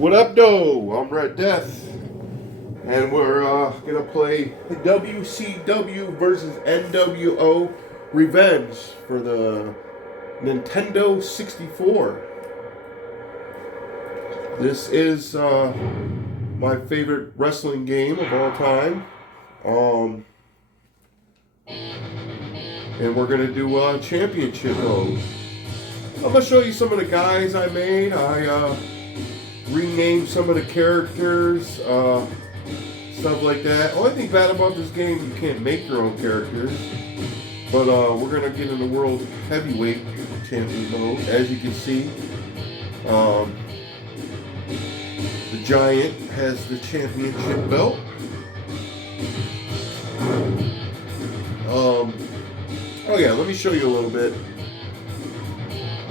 What up, though? I'm Red Death, and we're gonna play WCW versus NWO Revenge for the Nintendo 64. This is my favorite wrestling game of all time, and we're gonna do championship mode. I'm gonna show you some of the guys I made. I rename some of the characters, stuff like that. Only thing bad about this game, you can't make your own characters. But we're gonna get in the World Heavyweight Champion mode. As you can see, the Giant has the championship belt. Oh yeah, let me show you a little bit.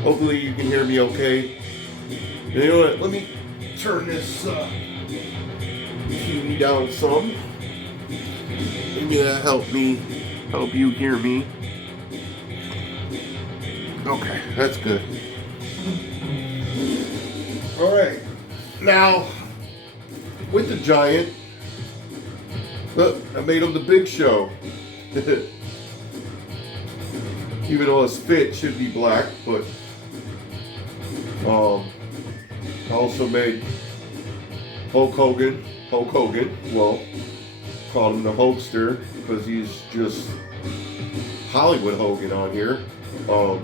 Hopefully you can hear me okay. You know what? Let me turn this TV down some. Yeah, help you hear me. Okay, that's good. All right, now with the Giant, look, I made him the Big Show. Even though his fit should be black, but I also made Hulk Hogan, well, called him the Hulkster because he's just Hollywood Hogan on here. I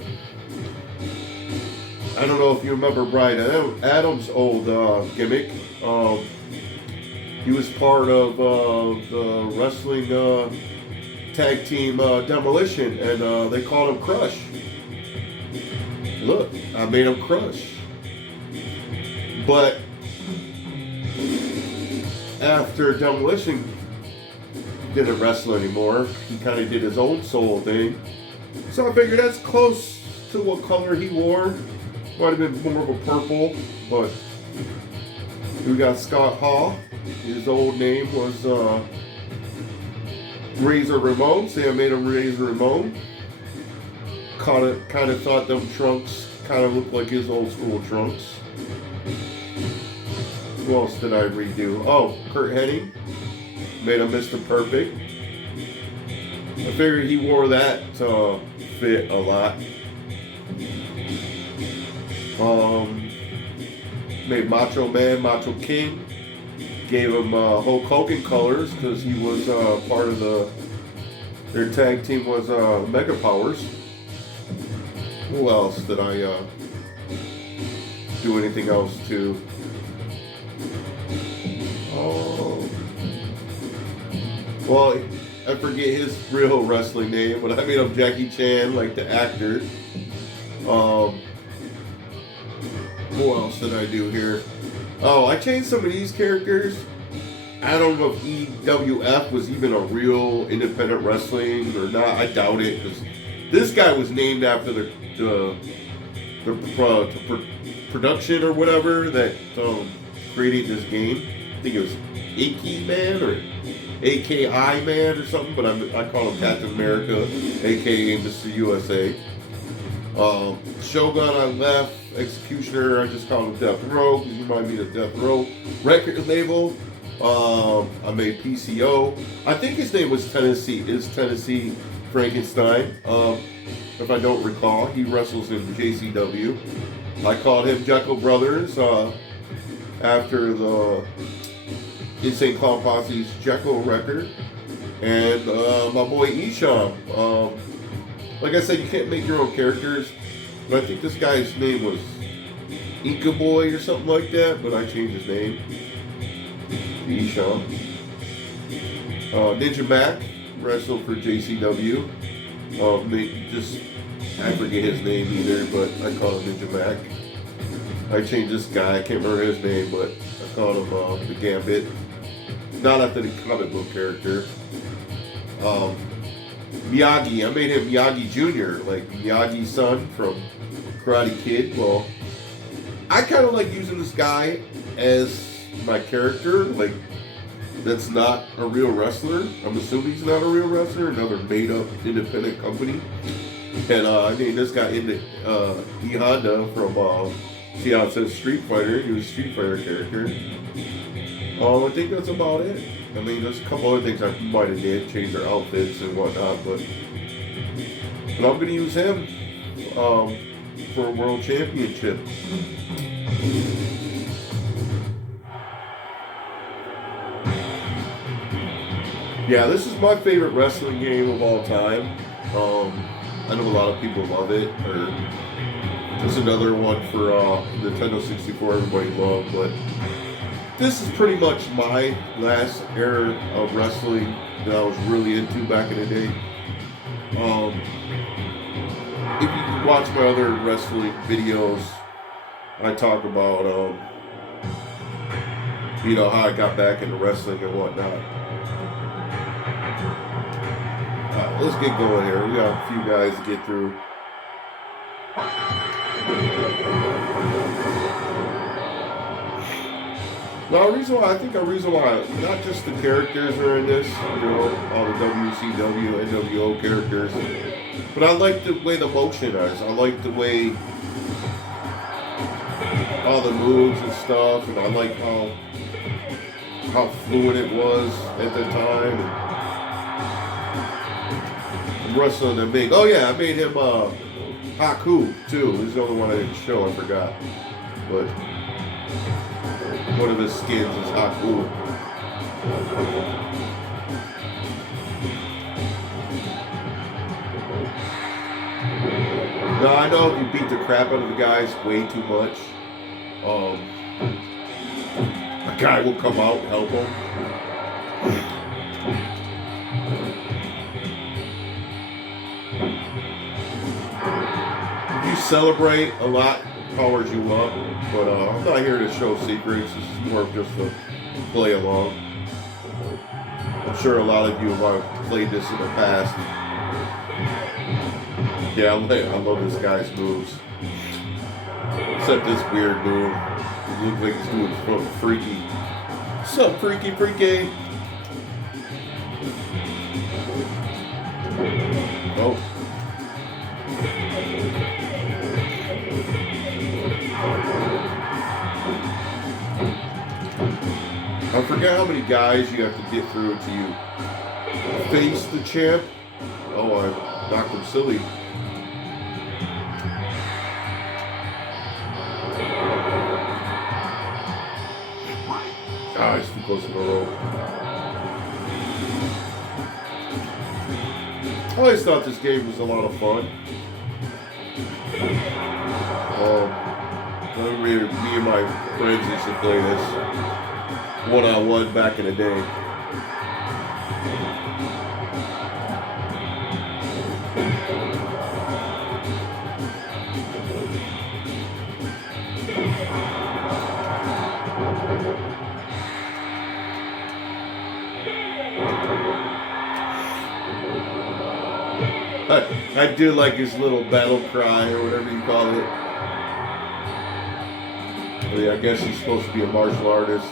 don't know if you remember Brian Adams' old gimmick. He was part of the wrestling tag team Demolition, and they called him Crush. Look, I made him Crush. But after Demolition didn't wrestle anymore, he kind of did his own soul thing. So I figured that's close to what color he wore. Might have been more of a purple, but we got Scott Hall. His old name was Razor Ramon, so I made him Razor Ramon. Kind of thought them trunks kind of looked like his old school trunks. Who else did I redo? Oh, Kurt Hennig. Made him Mr. Perfect. I figured he wore that to fit a lot. Made Macho Man, Macho King. Gave him Hulk Hogan colors because he was part of their tag team was Mega Powers. Who else did I do anything else to? Well, I forget his real wrestling name, but I made him Jackie Chan, like the actor. Who else did I do here? Oh, I changed some of these characters. I don't know if EWF was even a real independent wrestling or not. I doubt it, because this guy was named after the production or whatever that created this game. I think it was Aki Man or AKI Man or something, but I call him Captain America, aka Mr. USA. Shogun I left. Executioner I just called him Death Row because he reminded me of Death Row record label. I made PCO. I think his name was Tennessee Frankenstein. If I don't recall, he wrestles in JCW. I called him Jekyll Brothers after the Insane Clown Posse's Jekyll record. And my boy Isham. Like I said, you can't make your own characters, but I think this guy's name was Inca Boy or something like that, but I changed his name to Isham. Ninja Mac wrestled for JCW. I forget his name either, but I call him Ninja Mac. I changed this guy, I can't remember his name, but I called him the Gambit. Not after the comic book character. Miyagi, I made him Miyagi Jr., like Miyagi's son from Karate Kid. Well, I kind of like using this guy as my character, like that's not a real wrestler. I'm assuming he's not a real wrestler, another made-up independent company. And I named this guy E Honda from See how it says Street Fighter? He was a Street Fighter character. I think that's about it. I mean, there's a couple other things I might have did, change their outfits and whatnot, but I'm going to use him for a world championship. Yeah, this is my favorite wrestling game of all time. I know a lot of people love it, or there's another one for Nintendo 64 everybody loved, but this is pretty much my last era of wrestling that I was really into back in the day. If you watch my other wrestling videos, I talk about how I got back into wrestling and whatnot. Let's get going here. We got a few guys to get through. Now, a reason why, not just the characters are in this, all the WCW, NWO characters, but I like the way the motion is. I like the way all the moves and stuff, and I like how fluid it was at the time. And wrestling and being, I made him Haku too. This is the only one I didn't show, I forgot. But one of his skins is Haku. Now I know if you beat the crap out of the guys way too much, a guy will come out and help him. If you celebrate, a lot powers you up, but I'm not here to show secrets. This is more of just a play along. I'm sure a lot of you have played this in the past. Yeah, I love this guy's moves. Except this weird move. It looks like he's doing something freaky. What's up, freaky? Oh. I forget how many guys you have to get through till you face the champ. Oh, I knocked him silly. Ah, he's too close to the rope. I always thought this game was a lot of fun. Me and my friends used to play this one-on-one back in the day. I do like his little battle cry or whatever you call it. But yeah, I guess he's supposed to be a martial artist.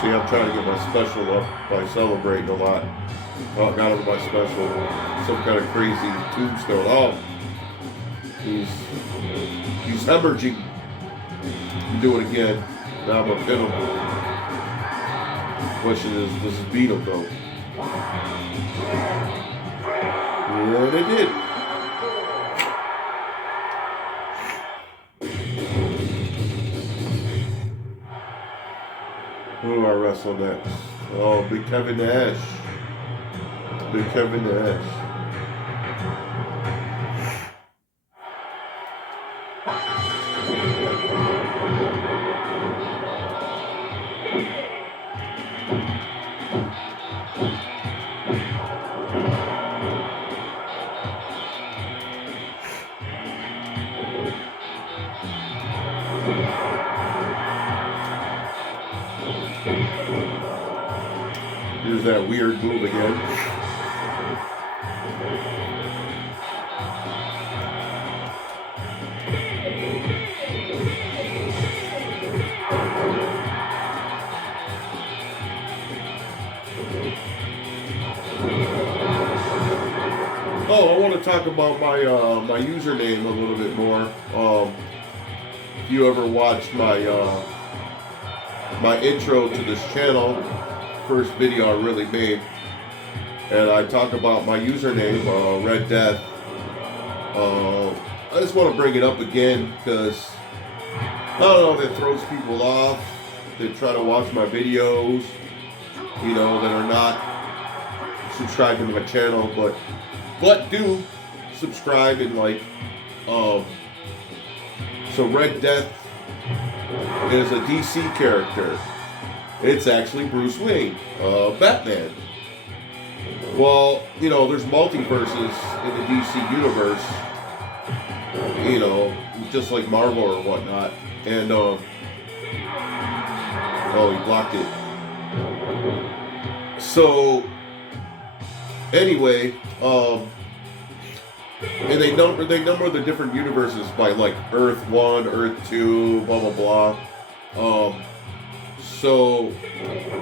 See, I'm trying to get my special up by celebrating a lot. Oh, got him my special. Some kind of crazy tombstone. Oh, he's hemorrhaging. Do it again. Now I'm gonna pin him. Question is, does he beat him though? Yeah, they did. Who do I wrestle next? Oh, Big Kevin Nash. Big Kevin Nash. Here's that weird move again. talk about my my username a little bit more. If you ever watched my my intro to this channel, first video I really made, and I talk about my username, Red Death. I just want to bring it up again because I don't know if it throws people off that try to watch my videos, you know, that are not subscribed to my channel, but do subscribe and like. So Red Death is a DC character. It's actually Bruce Wayne, Batman. Well, you know, there's multiverses in the DC universe, you know, just like Marvel or whatnot. And, oh, he blocked it. So, anyway, and they number the different universes by like Earth 1, Earth 2, blah blah blah. So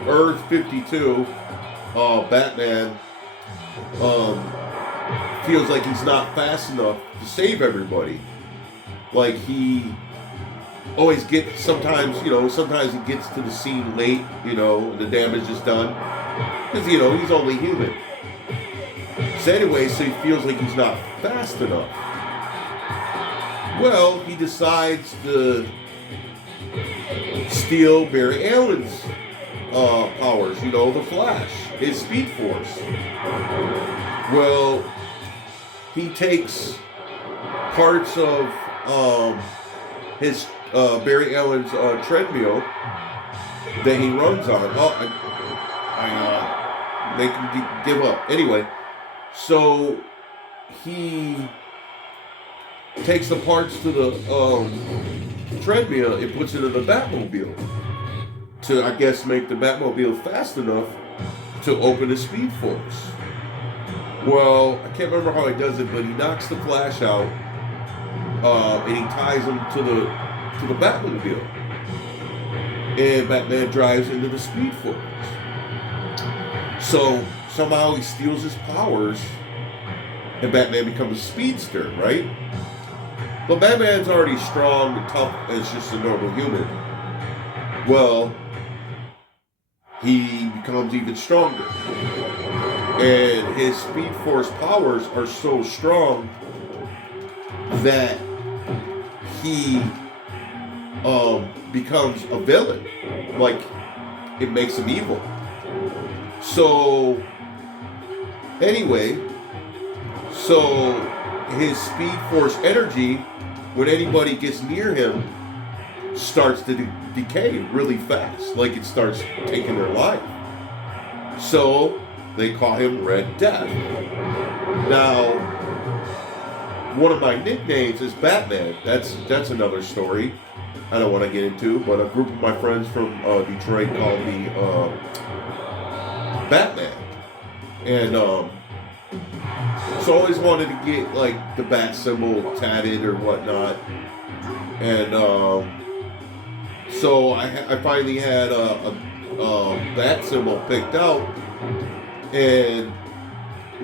Earth 52, Batman feels like he's not fast enough to save everybody. Like he always gets, sometimes he gets to the scene late, you know, the damage is done. Because, you know, he's only human. So anyway, so he feels like he's not fast enough. Well, he decides to steal Barry Allen's powers, you know, the Flash, his Speed Force. Well, he takes parts of his Barry Allen's treadmill that he runs on. They can give up. Anyway, so he takes the parts to the treadmill and puts it in the Batmobile to, I guess, make the Batmobile fast enough to open the Speed Force. Well, I can't remember how he does it, but he knocks the Flash out and he ties him to the Batmobile. And Batman drives into the Speed Force. So somehow he steals his powers and Batman becomes a speedster, right? But Batman's already strong and tough as just a normal human. Well, he becomes even stronger. And his Speed Force powers are so strong that he becomes a villain. Like, it makes him evil. So, anyway, so his Speed Force energy, when anybody gets near him, starts to decay really fast. Like it starts taking their life. So, they call him Red Death. Now, one of my nicknames is Batman. That's another story I don't want to get into, but a group of my friends from Detroit called me Batman. And so I always wanted to get like the bat symbol tatted or whatnot. And so I finally had a bat symbol picked out. And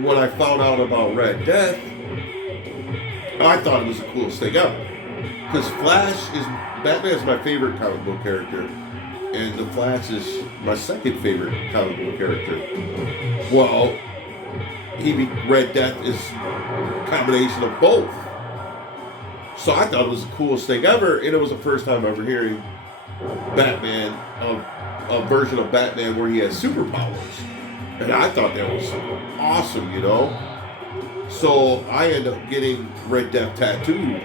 when I found out about Red Death, I thought it was the coolest thing ever. Because Batman is my favorite comic book character, and the Flash is my second favorite comic book character. Well, Red Death is a combination of both. So I thought it was the coolest thing ever, and it was the first time ever hearing Batman, a version of Batman where he has superpowers. And I thought that was awesome, you know? So I ended up getting Red Death tattooed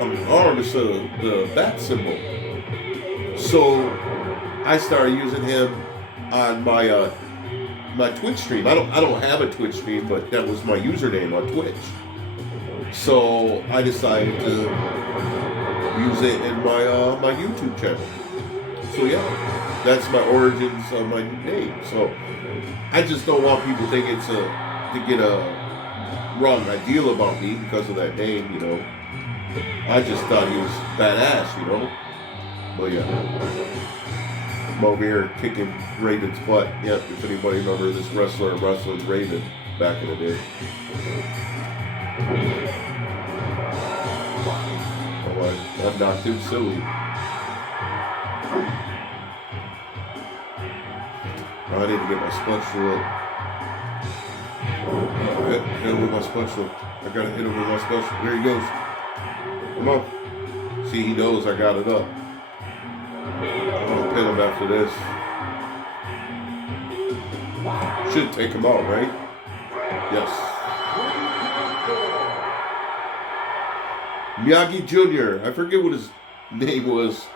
on the arm instead of the bat symbol. So I started using him on my my Twitch stream. I don't have a Twitch stream, but that was my username on Twitch. So I decided to use it in my my YouTube channel. So yeah, that's my origins of my name. So I just don't want people to get a wrong idea about me because of that name, you know. I just thought he was badass, you know. But yeah, I'm over here kicking Raven's butt. Yep, if anybody remember this wrestler wrestling Raven back in the day. Oh, I knocked him silly. I need to get my special up. Hit him with my special. I gotta hit him with my special. There he goes. Come on. See, he knows I got it up. I'm gonna pin him after this. Should take him out, right? Yes. Miyagi Jr. I forget what his name was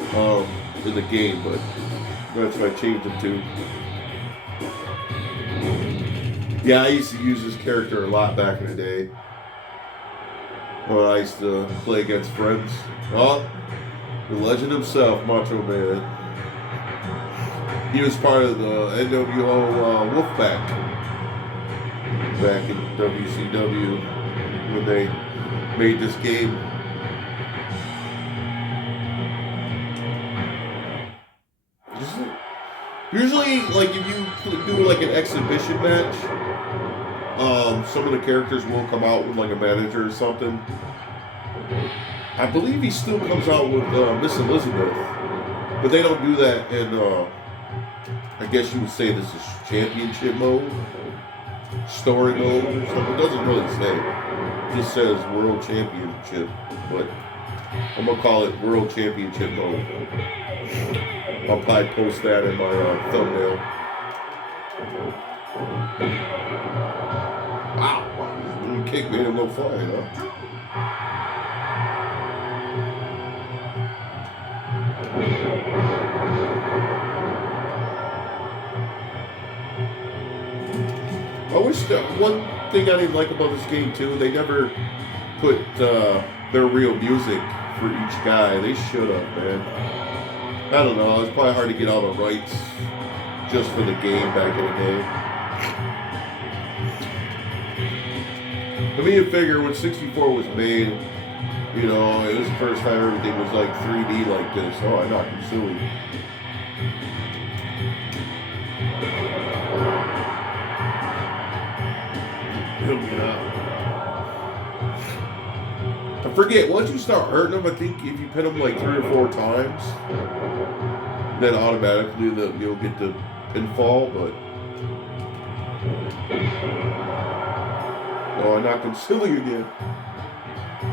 in the game, but that's what I changed him to. Yeah, I used to use this character a lot back in the day when I used to play against friends. Oh, the legend himself, Macho Man. He was part of the NWO Wolfpack back in WCW when they made this game. Usually, like if you do like an exhibition match, some of the characters will come out with like a manager or something. I believe he still comes out with Miss Elizabeth, but they don't do that in. I guess you would say this is championship mode, story mode, or something. It doesn't really say. It just says World Championship, but I'm gonna call it World Championship mode. I'll probably post that in my thumbnail. Wow, this kick made him go flying, huh? I wish that one thing I didn't like about this game too, they never put their real music for each guy. They should have, man. I don't know, it's probably hard to get all the rights just for the game back in the day. I mean, you figure when 64 was made, you know, it was the first time everything was like 3D like this. Oh, I knocked him silly. I forget, once you start hurting them, I think if you pin them like 3 or 4 times, then automatically you'll get the pinfall, but... Oh, I knocked him silly again.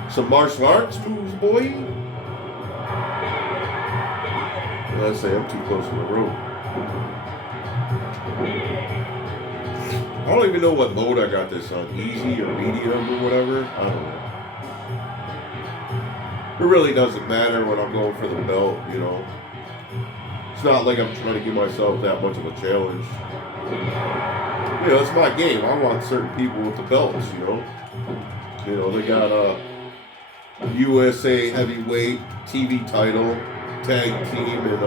Some martial arts moves, boy. Well, I say I'm too close to the rope. I don't even know what mode I got this on, easy or medium or whatever. I don't know. It really doesn't matter when I'm going for the belt, you know. It's not like I'm trying to give myself that much of a challenge. You know, it's my game. I want certain people with the belts, you know. You know, they got a USA heavyweight TV title, tag team, and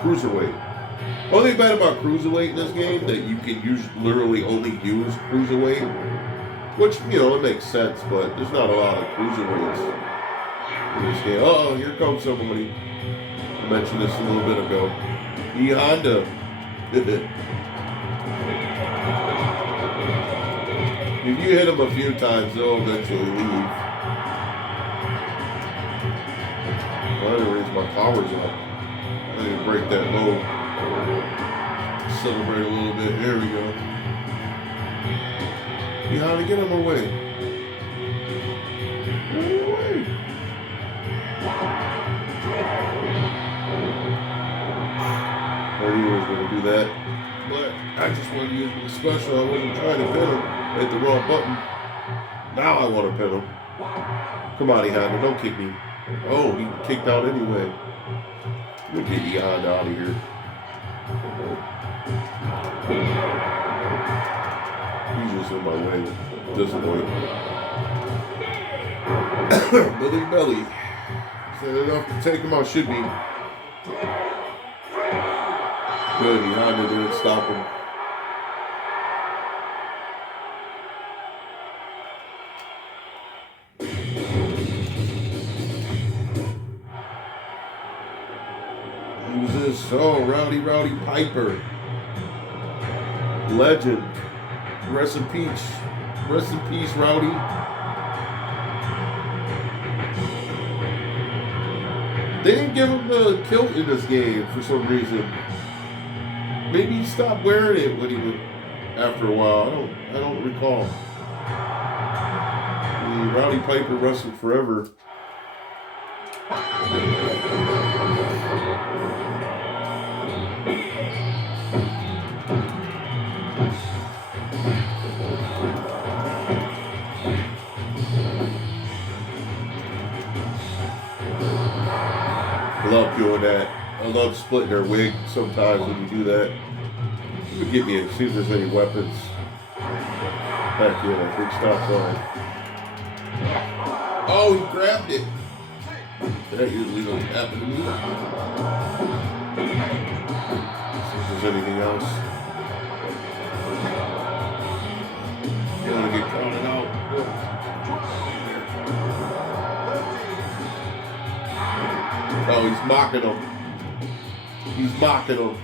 cruiserweight. Only bad about cruiserweight in this game that you can use literally only use cruiserweight, which, you know, it makes sense, but there's not a lot of cruiserweights in this game. Oh, here comes somebody. I mentioned this a little bit ago. E Honda. If you hit them a few times, they'll eventually leave. I need to raise my powers up. I need to break that low. Celebrate a little bit. Here we go. You how to get him away. Get him away. I knew I was going to do that. But I just wanted to use my special. I wasn't trying to pin him. I hit the wrong button. Now I want to pin him. Come on, E-Honda. Don't kick me. Oh, he kicked out anyway. Let me get E-Honda out of here. He's just in my way. This way. Billy Belly. Is that enough to take him out? Should be. Good, E-Honda didn't stop him. Who's this? Oh, Rowdy Piper. Legend. Rest in peace. Rest in peace, Rowdy. They didn't give him the kilt in this game for some reason. Maybe he stopped wearing it when he was after a while. I don't recall. Rowdy Piper wrestled forever. I love doing that. I love splitting their wig sometimes when you do that. You can get me and see if there's any weapons. Heck yeah, big stop sign. Oh, he grabbed it. That usually doesn't happen to me. See if there's anything else. You want to get counted out. Oh, he's mocking him. He's mocking him.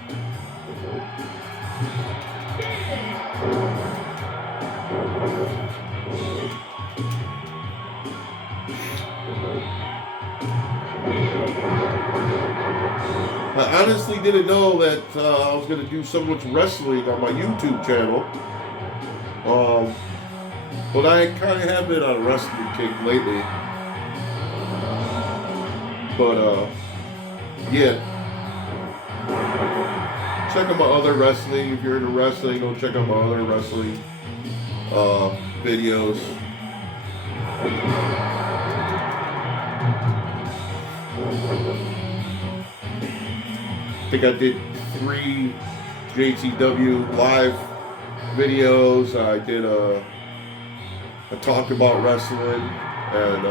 I honestly didn't know that I was going to do so much wrestling on my YouTube channel. But I kind of have been on a wrestling kick lately. But, yeah. Check out my other wrestling. If you're into wrestling, go check out my other wrestling videos. I think I did 3 WCW live videos. I talked about wrestling, and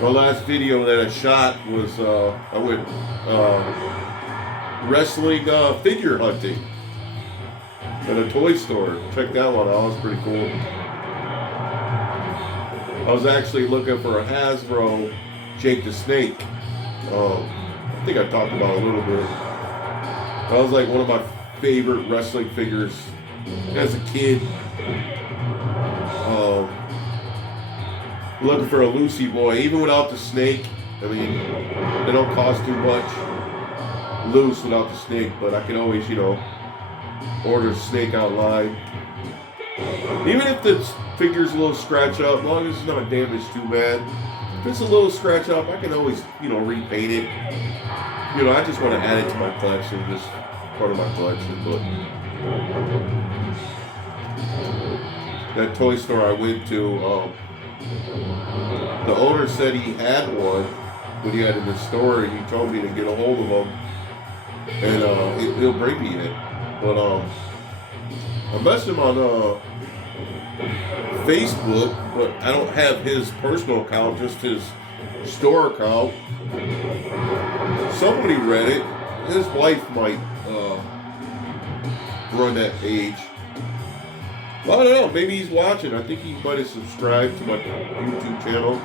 my last video that I shot was I went wrestling figure hunting at a toy store. Check that one out. It was pretty cool. I was actually looking for a Hasbro Jake the Snake. I think I talked about it a little bit. That was like one of my favorite wrestling figures as a kid. Looking for a Lucy boy, even without the snake. I mean, they don't cost too much loose without the snake, but I can always, order the snake online. Even if the figure's a little scratch up, as long as it's not damaged too bad. If it's a little scratch up, I can always, repaint it. I just want to add it to my collection, just part of my collection. But that toy store I went to, the owner said he had one when he had it in the store, and he told me to get a hold of him, and he'll bring me it. But I messaged him on Facebook, but I don't have his personal account, just his store account. Somebody read it. His wife might run that page. Well, I don't know. Maybe he's watching. I think he might have subscribed to my YouTube channel.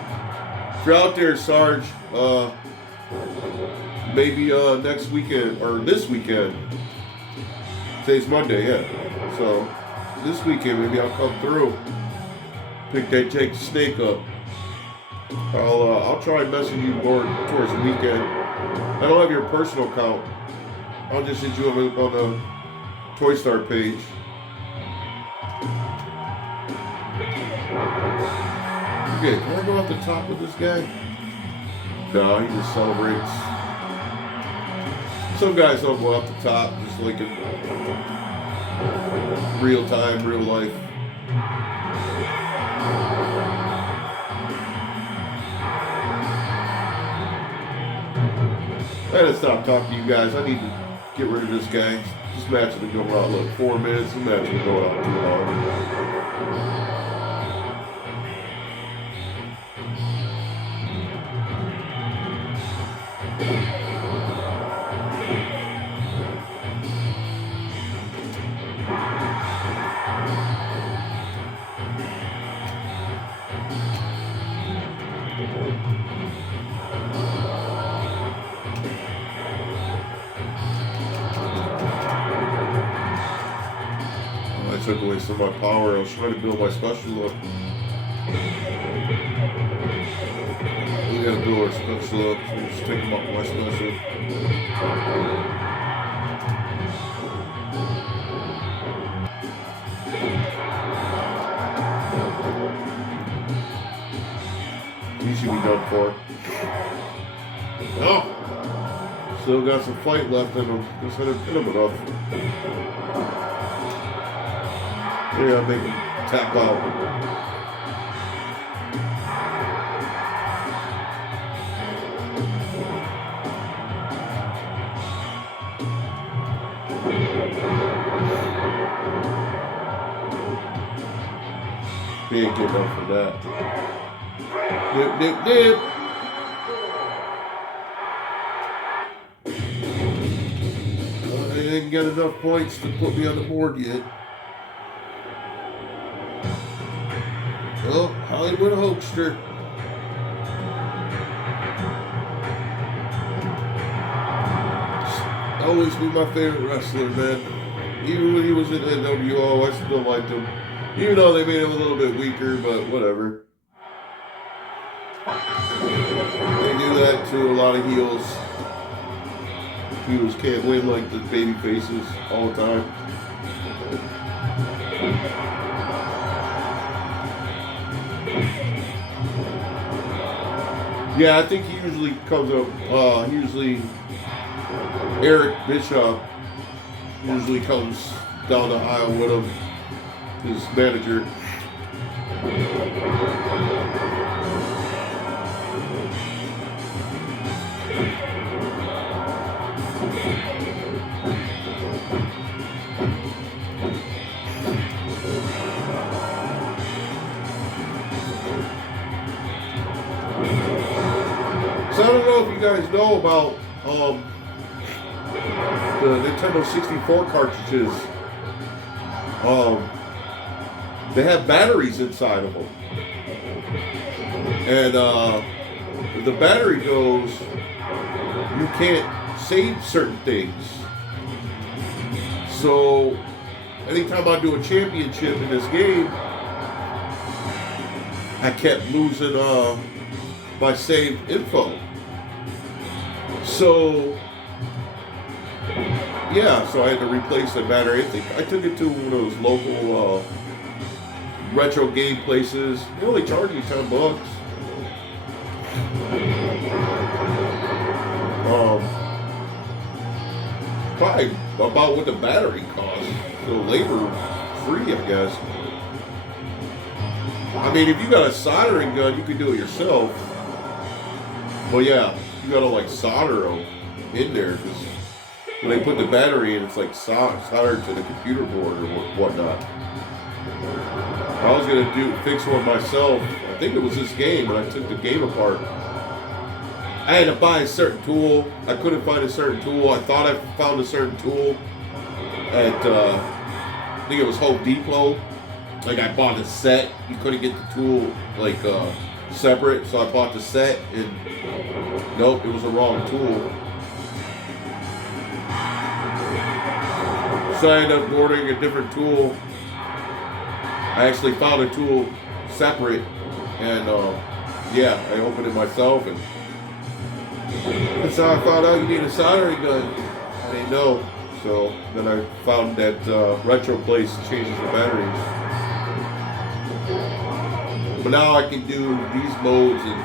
If you're out there, Sarge, maybe next weekend or this weekend. Today's Monday, yeah. So this weekend, maybe I'll come through, pick that Jake the Snake up. I'll try and message you more towards the weekend. I don't have your personal account. I'll just hit you up on the Toy Star page. Okay, can I go off the top with this guy? No, he just celebrates. Some guys don't go off the top, just like in real time, real life. I gotta stop talking to you guys. I need to get rid of this guy. This match has been going on, look, 4 minutes. This match has been going on too long. Took away wasting my power. I was trying to build my special up. We gotta build our special up. So just take them up my special. He should be done for. Oh! Still got some fight left in him. Just had to hit him enough. Yeah, make him tap out. He ain't getting up for that. Dip, dip, dip. I ain't got enough points to put me on the board yet. Oh, Hollywood Hulkster. Always be my favorite wrestler, man. Even when he was in NWO, I still liked him. Even though they made him a little bit weaker, but whatever. They do that to a lot of heels. Heels can't win like the baby faces all the time. Yeah, I think he usually comes up, Eric Bischoff usually comes down the aisle with him, his manager. So I don't know if you guys know about the Nintendo 64 cartridges. They have batteries inside of them, and if the battery goes, you can't save certain things. So anytime I do a championship in this game, I kept losing my saved info. So yeah, so I had to replace the battery. I took it to one of those local retro game places. They only charge you $10. Probably about what the battery costs. So labor free, I guess. I mean, if you got a soldering gun, you can do it yourself. Well, yeah, you gotta like solder them in there because when they put the battery in, it's like soldered to the computer board or whatnot. I was gonna fix one myself. I think it was this game, when I took the game apart. I had to buy a certain tool. I couldn't find a certain tool. I thought I found a certain tool at I think it was Home Depot. Like I bought a set. You couldn't get the tool like separate, so I bought the set, and nope, it was the wrong tool. So I ended up ordering a different tool. I actually found a tool separate, and yeah, I opened it myself, and that's how I found out you need a soldering gun. I didn't know, so then I found that retro place changes the batteries. But now I can do these modes and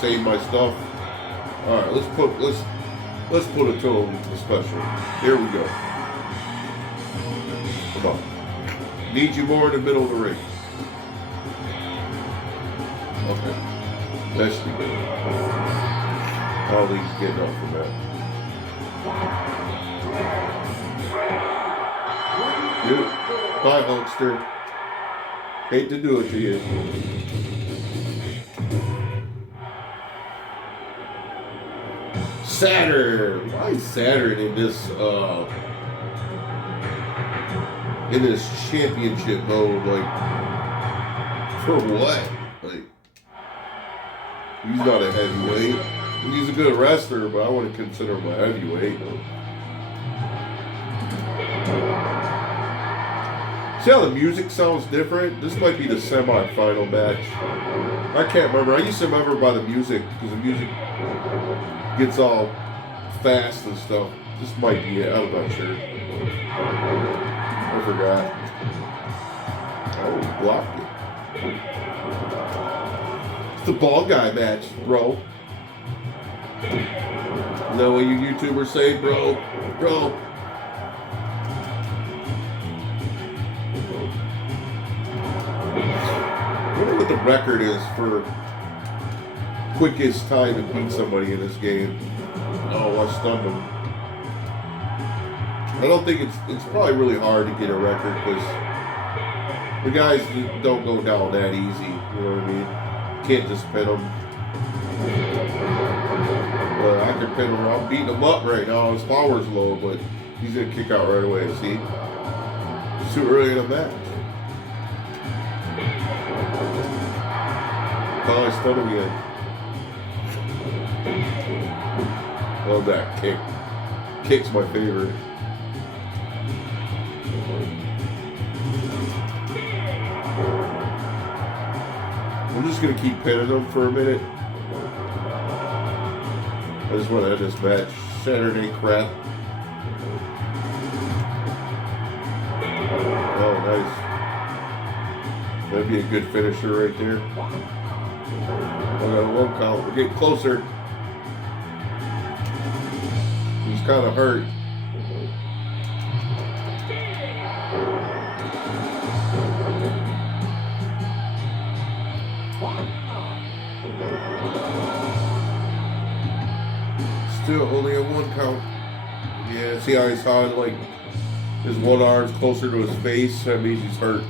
save my stuff. All right, let's put a tone special. Here we go. Come on. Need you more in the middle of the ring. Okay. That should be good. I don't think he's getting up from that. Dude, bye, Hulkster. Hate to do it to you. Saturn. Why is Saturn in this championship mode? Like, for what? Like, he's not a heavyweight. He's a good wrestler, but I wouldn't consider him a heavyweight. See how the music sounds different? This might be the semi-final match. I can't remember. I used to remember by the music because the music gets all fast and stuff. This might be it. I'm not sure. I forgot. Oh, blocked it. It's the ball guy match, bro. Is that what you YouTubers say, bro? Bro. I wonder what the record is for quickest time to beat somebody in this game. Oh, I stunned him. I don't think it's probably really hard to get a record because the guys don't go down that easy. You know what I mean? Can't just pin them. But I can pin him. I'm beating him up right now. His power's low, but he's gonna kick out right away. See? It's too early in the match. Oh, I stunned him again. Love that kick. Kick's my favorite. I'm just gonna keep pinning them for a minute. I just want to end this match. Saturday crap. Oh, nice. That'd be a good finisher right there. I got a 1 count. We're getting closer. He's kind of hurt. Still only a 1 count. Yeah, see how he's on like his one arm's closer to his face? That means he's hurt.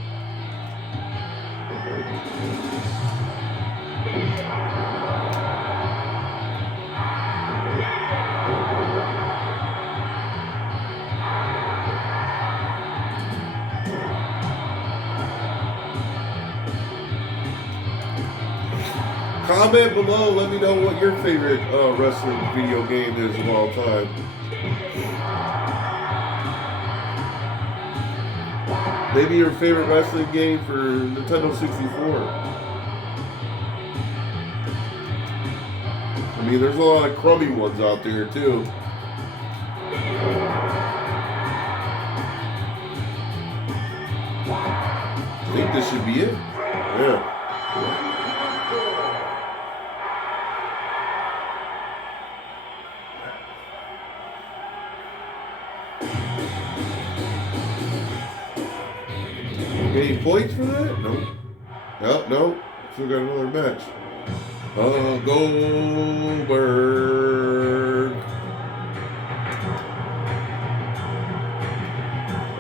Comment below, let me know what your favorite wrestling video game is of all time. Maybe your favorite wrestling game for Nintendo 64. I mean, there's a lot of crummy ones out there too. I think this should be it. Yeah. Any points for that? Nope. No. Still got another match. Goldberg.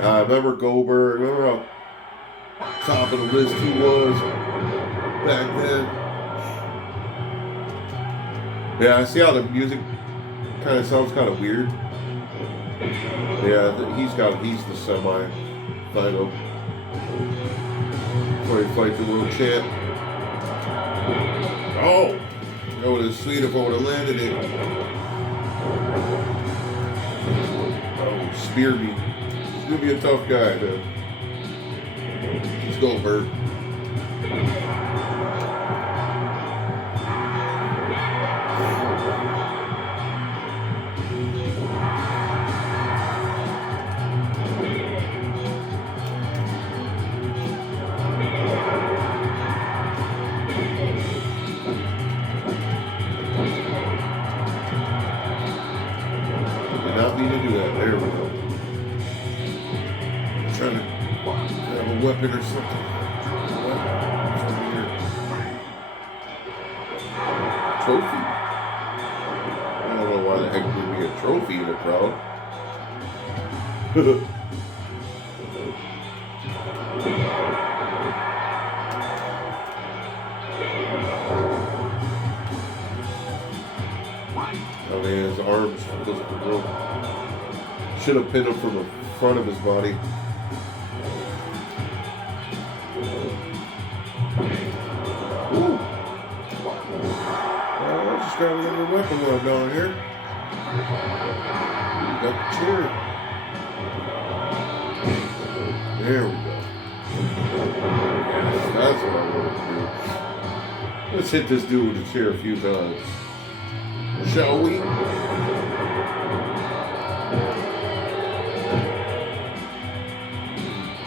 I remember Goldberg. Remember how top of the list he was back then. Yeah, I see how the music kind of sounds kind of weird. Yeah, he's the semi-final. Before he fight the world champ. Oh! That would have sweet if I would have landed it. Oh, spear me. He's gonna be a tough guy, man. Let's go, Bert. Not need to do that. There we go. I'm trying to have a weapon or something. Trophy. I don't know why the heck would be a trophy in the crowd. Oh man, his arms doesn't real. Should have pinned him from the front of his body. Ooh. I just got another weapon while I'm down here. Got the chair. There we go. That's what I want to do. Let's hit this dude with a chair a few times. Shall we?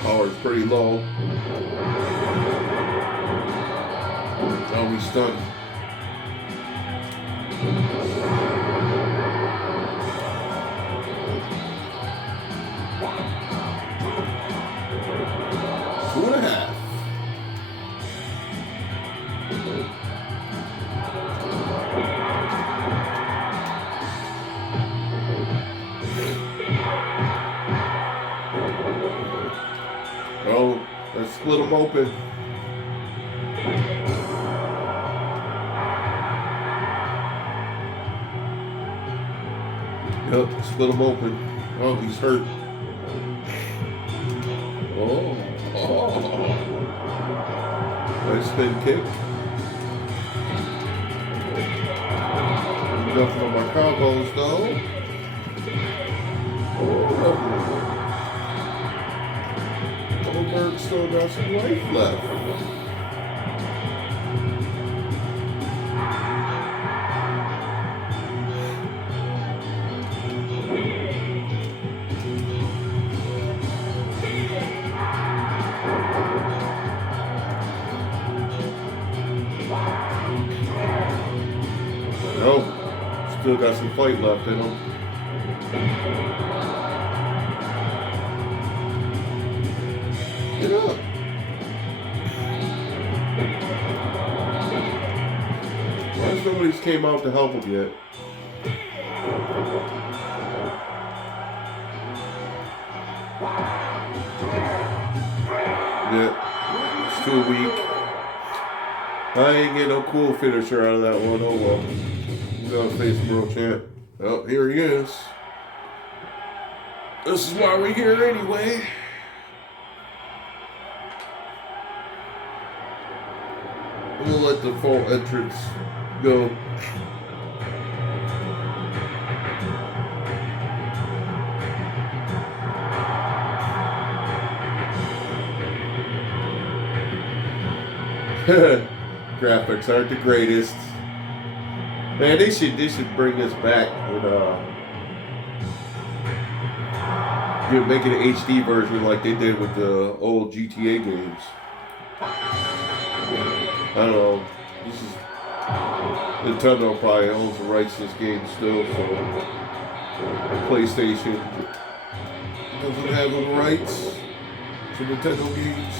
Power's pretty low. Now we stunned. Two and a half. Oh, let's split them open. Yep, split them open. Oh, he's hurt. Oh. Nice spin kick. Nothing on my combos though. Goldberg still got some life left. Oh, still got some fight left in him. Get up. Why nobody's came out to help him yet? Yeah, it's too weak. I ain't get no cool finisher out of that one. Oh well. He's gonna face the world champ. Oh, here he is. This is why we're here anyway. We'll let the full entrance go. Graphics aren't the greatest. Man, they should bring this back and make it an HD version like they did with the old GTA games. I don't know. This is Nintendo probably owns the rights to this game still, so PlayStation doesn't have the rights to Nintendo games.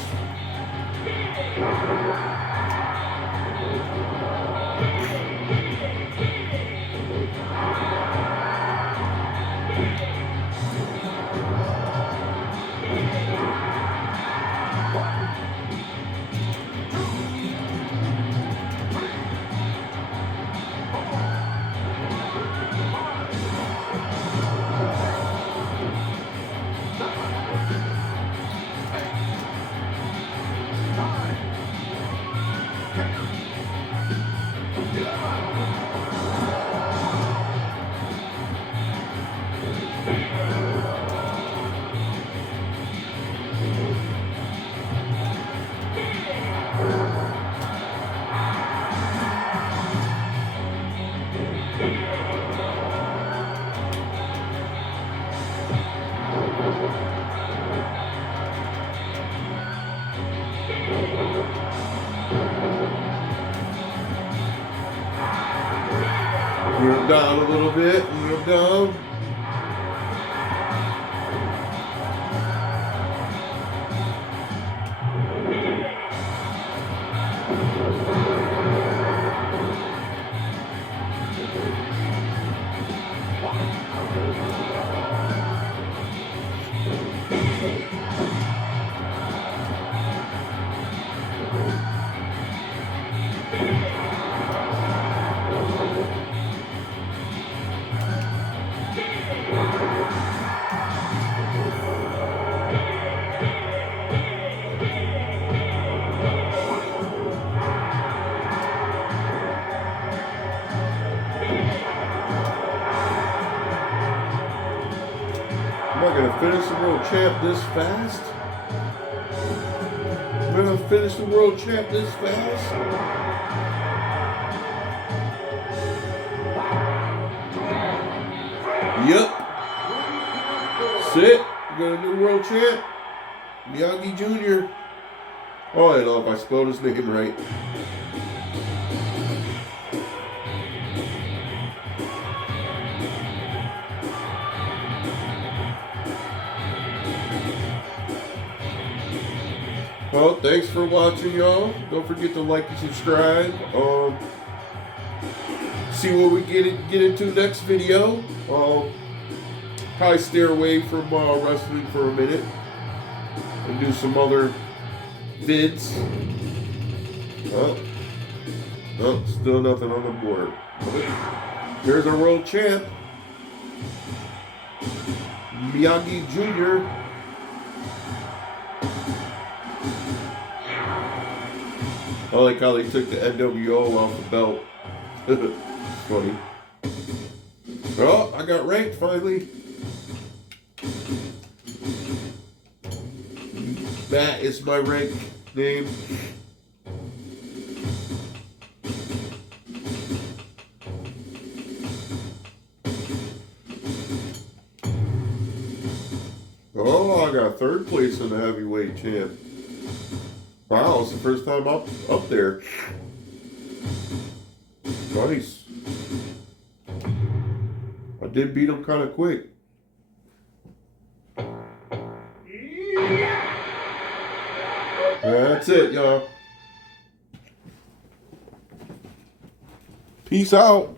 Move down a little bit, move down. Am I gonna finish the world champ this fast? I'm gonna finish the world champ this fast? Yep. That's it. We got a new world champ. Miyagi Jr. Oh, I don't know if I spelled his name right. Well, thanks for watching, y'all. Don't forget to like and subscribe. See what we get into next video. Probably steer away from wrestling for a minute and do some other vids. Oh, still nothing on the board. Here's our world champ, Miyagi Jr. I like how they took the NWO off the belt. It's funny. Oh, I got ranked finally. That is my rank name. Oh, I got third place in the heavyweight champ. Wow, it's the first time up there. Nice. I did beat him kind of quick. That's it, y'all. Peace out.